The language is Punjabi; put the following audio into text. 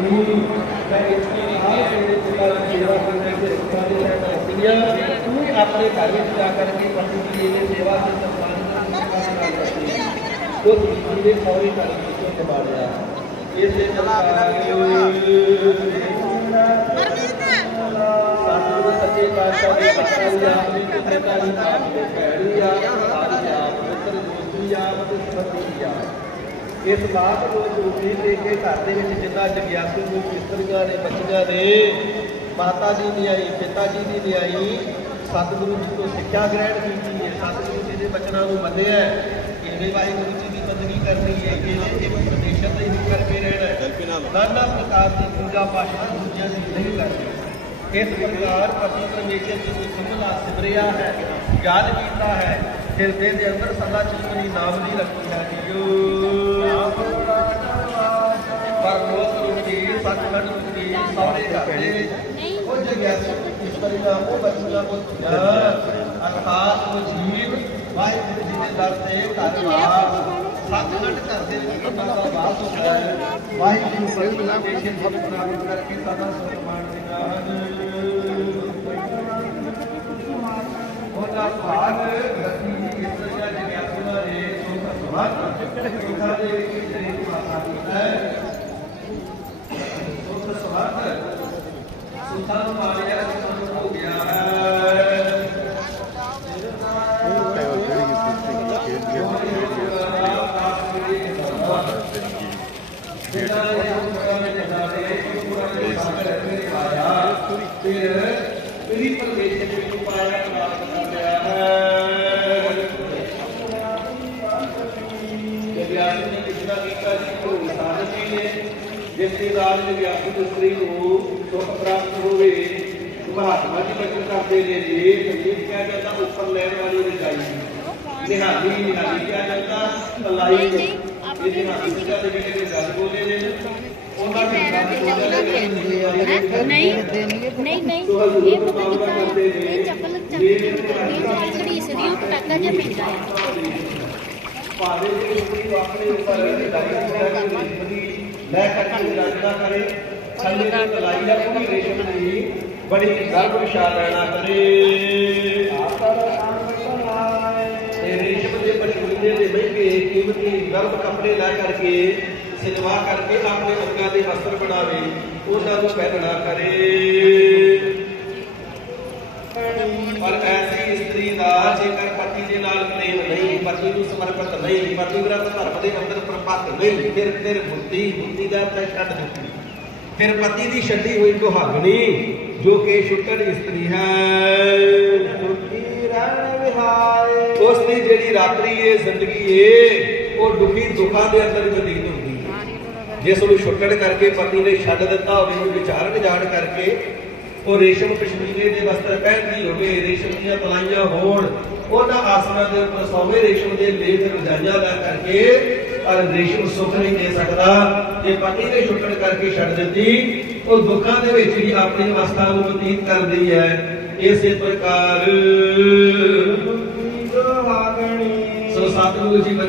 ਨਹੀਂ ਮੈਂ ਇੱਥੇ ਨਹੀਂ ਤੇਰੇ ਪਿਤਾ ਦੀ ਸੇਵਾ ਕਰਨੇ ਤੇ ਰੱਖਾਂ ਦੇ ਰਹਿਣ ਰੱਖੀਆਂ ਤੂੰ ਆਪਣੇ ਘਰ ਵਿੱਚ ਜਾ ਕਰਕੇ ਪਤੀ ਦੀ ਇਹਦੇ ਸੇਵਾ ਤੇ ਸਨਮਾਨ ਕਰਨੀ ਉਹ ਤੁਸੀਂ ਦੇ ਸੌਰੀ ਘਰ ਵਿੱਚੋਂ ਕਮਾੜਿਆ ਇਸੇ ਪ੍ਰਕਾਰ ਸਾਨੂੰ ਸੱਚੇ ਪਾਤਸ਼ਾਹ ਇਸ ਬਾਤ ਨੂੰ ਜੂਠੀ ਦੇ ਕੇ ਘਰ ਦੇ ਵਿੱਚ ਜਿੰਨਾ ਜਗਿਆਸੂ ਨੂੰ ਇਸਤਰੀਆਂ ਨੇ ਬੱਚੀਆਂ ਨੇ ਮਾਤਾ ਜੀ ਦੀ ਆਈ ਪਿਤਾ ਜੀ ਦੀ ਵੀ ਆਈ ਸਤਿਗੁਰੂ ਜੀ ਤੋਂ ਸਿੱਖਿਆ ਗ੍ਰਹਿਣ ਕੀਤੀ ਹੈ। ਸਤਿਗੁਰੂ ਜੀ ਦੇ ਬਚਨਾਂ ਨੂੰ ਮੰਨਿਆ ਇਹਦੇ ਵਾਹਿਗੁਰੂ ਜੀ ਦੀ ਬੰਦਗੀ ਕਰਨੀ ਹੈ ਇਹਦੇ ਇਹ ਪ੍ਰਦੇਸ਼ਾਂ ਤੇ ਹੀ ਕਰਕੇ ਰਹਿਣਾ ਨਾਨਾ ਪ੍ਰਕਾਰ ਦੀ ਪੂਜਾ ਪਾਸ਼ਾ ਦੂਜਿਆਂ ਦੀ ਨਹੀਂ ਕਰਨੀ। ਇਸ ਪ੍ਰਕਾਰ ਪਤੀ ਪਰਮੇਸ਼ਰ ਜੀ ਨੂੰ ਸਿਮਲਾ ਸਿਮਰਿਆ ਹੈ ਯਾਦ ਕੀਤਾ ਹੈ ਹਿਰਦੇ ਦੇ ਅੰਦਰ ਸਦਾ ਚਿਤਨੀ ਨਾਮ ਦੀ ਰੱਖੀ ਹੈ ਜੀਓ। ढाबे वो जगह इस परिणामों बच्चों को अर्थात वो जीव वाहिगुरु जी ने दर से कारोबार सचखंड करते उनका बात होता है वाहिगुरु से बिना किसी सब प्राप्त करके सदा सुखमान होना भाग गति इस तरह जगह सुना रे सुख सुख सुखा देवी ਨੇ ਜਿਸ ਦੇ ਨਾਲ ਵਿਆਸ ਦੀ ਸ੍ਰੀ ਨੂੰ ਸੁਖ ਪ੍ਰਾਪਤ ਹੋਵੇ ਮਹਾਤਮਾ ਜੀ ਬਚਨ ਕਰਦੇ ਨੇ ਜੀ ਸੰਗੀਤ ਕਿਹਾ ਜਾਂਦਾ ਉੱਪਰ ਲੈਣ ਵਾਲੀ ਰਜਾਈ ਨਿਹਾਲੀ ਨਿਹਾਲੀ ਕਿਹਾ ਜਾਂਦਾ ਤਲਾਈ ਇਹ ਨਿਹਾਲੀ ਪੂਜਾ ਦੇ ਵੇਲੇ ਦੇ ਗੱਲ ਬੋਲੇ ਨੇ ਉਹਨਾਂ ਦੇ ਗੱਲ ਬੋਲੇ ਨੇ ਨਹੀਂ ਨਹੀਂ ਨਹੀਂ ਇਹ ਪਤਾ ਕਿੱਦਾਂ ਹੈ ਇਹ ਚੱਪਲ ਚੱਕ ਇਹ ਚੱਪਲ ਘੜੀ ਸਦੀ ਉਹ ਪਟਾਕਾ ਜਿਹਾ ਪੈਂਦਾ ਹੈ ਭਾਵੇਂ ਜੇ ਕੋਈ ਆਪਣੇ ਉੱਪਰ ਲੈ ਕਰਕੇ ਰਚਨਾ ਕਰੇ ਥੱਲੇ ਤੇ ਤਲਾਈ ਦਾ ਕੋਈ ਰੇਸ਼ਮ ਨਹੀਂ ਬੜੀ ਗਰਭ ਵਿਸ਼ਾ ਲੈਣਾ ਕਰੇ ਤੇ ਮਹਿੰਗੇ ਕੀਮਤੀ ਗਰਭ ਕੱਪੜੇ ਲੈ ਕਰਕੇ ਸਿਲਵਾ ਕਰਕੇ ਆਪਣੇ ਅੰਗਾਂ ਦੇ ਵਸਤਰ ਬਣਾਵੇ ਉਹਨਾਂ ਨੂੰ ਪਹਿਨਣਾ ਕਰੇ। ਪਰ ਐਸੀ ਇਸਤਰੀ ਦਾ ਜੇਕਰ ਪਤੀ ਦੇ ਨਾਲ ਪ੍ਰੇਮ ਨਹੀਂ ਪਤੀ ਨੂੰ ਸਮਰਪਿਤ ਨਹੀਂ ਪਤੀ ਵਿਰਤ ਧਰਮ ਦੇ ਅੰਦਰ ਪ੍ਰਪੱਕ ਨਹੀਂ ਫਿਰ ਫਿਰ ਬੁੱਧੀ ਬੁੱਧੀ ਦਾ ਤਾਂ ਛੱਡ ਦਿੱਤੀ। ਫਿਰ ਪਤੀ ਦੀ ਛੱਡੀ ਹੋਈ ਸੁਹਾਗਣੀ ਜੋ ਕਿ ਛੁੱਟਣ ਇਸਤਰੀ ਹੈ। ਉਸ ਦੀ ਜਿਹੜੀ ਰਾਤਰੀ ਏ ਜ਼ਿੰਦਗੀ ਏ ਉਹ ਦੁਖੀ ਦੁੱਖਾਂ ਦੇ ਅੰਦਰ ਬਤੀਤ ਹੁੰਦੀ ਹੈ। ਜਿਸ ਨੂੰ ਛੁੱਟਣ ਕਰਕੇ ਪਤੀ ਨੇ ਛੱਡ ਦਿੱਤਾ ਹੋਵੇ ਉਹ ਵਿਚਾਰ ਵਿਜਾੜ ਕਰਕੇ ਉਹ ਰੇਸ਼ਮ ਪਸ਼ਮੀਨੇ ਦੇ ਵਸਤਰ ਪਹਿਨਦੀ ਹੋਵੇ, ਰੇਸ਼ਮ ਦੀਆਂ ਤਲਾਈਆਂ ਹੋਣ, ਉਹਨਾਂ ਆਸਨਾਂ ਦੇ ਉੱਪਰ ਸੌਵੇਂ ਰੇਸ਼ਮ ਦੇ ਲੇਖ ਰਜਾਈਆਂ ਦਾ ਕਰਕੇ ਪਰ ਰੇਸ਼ਮ ਸੁੱਖ ਨਹੀਂ ਦੇ ਸਕਦਾ। ਜੇ ਪਤੀ ਨੇ ਛੁੱਟਣ ਕਰਕੇ ਛੱਡ ਦਿੱਤੀ, ਉਹ ਦੁੱਖਾਂ ਦੇ ਵਿੱਚ ਹੀ ਆਪਣੀ ਅਵਸਥਾ ਨੂੰ ਬਤੀਤ ਕਰਦੀ ਹੈ। ਇਸੇ ਪ੍ਰਕਾਰ ਸੋ ਸਤਿਗੁਰੂ ਜੀ ਬਚਨ